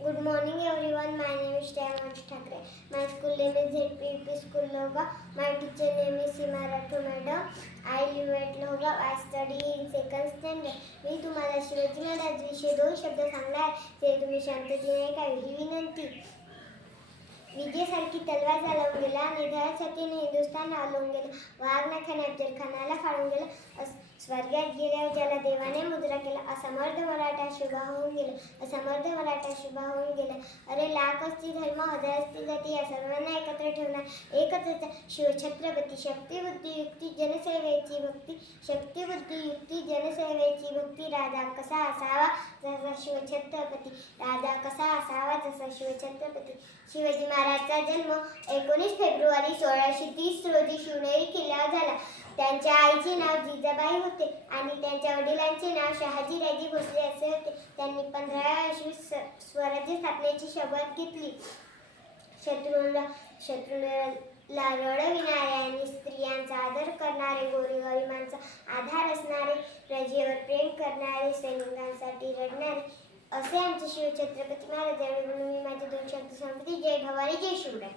Good morning everyone. My name is Shreyansh Thakre. My school name is ZPP School Loga. My teacher name is Seema Rathore Madam. I live at Loga. I study in second standard. मी तुम्हाला शिवाजी महाराज विषयी 2 शब्द सांगणार आहे. ते तुम्ही शांततेने ऐकावे ही विनंती. विजयासारखी तलवार चालवून गेला, निधड्यासारखीने हिंदुस्थान आलवून गेला, वाघ नखाने अफजलखानाला फाडून गेला, स्वर्गात गेल्यावर ज्याला देवाने मुद्रा केला, असमर्थ मराठा शुभा होऊन गेला, असमर्थ मराठा शुभा होऊन गेला. अरे लाख असती धर्म, हजार असती जाती, या सर्वांना एकत्र ठेवणार एकच शिवछत्रपती. शक्ती बुद्धी युक्ती जनसेवेची भक्ती, शक्ती बुद्धी युक्ती जनसेवेची भक्ती. राजा कसा असावा जसा शिवछत्रपती, राजा कसा असावा जसा शिवछत्रपती. शिवाजी महाराजचा जन्म 19 फेब्रुवारी 1630 रोजी शिवनेरी किल्ल्यावर झाला. त्यांच्या आईचे नाव जिजाबाई होते आणि त्यांच्या वडिलांचे नाव शहाजीराजे भोसले असे होते. त्यांनी 15व्या वर्षी स्वराज्य स्थापनेची शपथ घेतली. शत्रूला रडविणारे आणि स्त्रियांचा आदर करणारे, गोरगरिबांचा आधार असणारे, प्रजेवर प्रेम करणारे, सैनिकांसाठी रडणारे असे आमचे शिवछत्रपती महाराज. एवढे म्हणून मी माझे 2 शब्द सांगते. जय भवानी, जय शिवराय.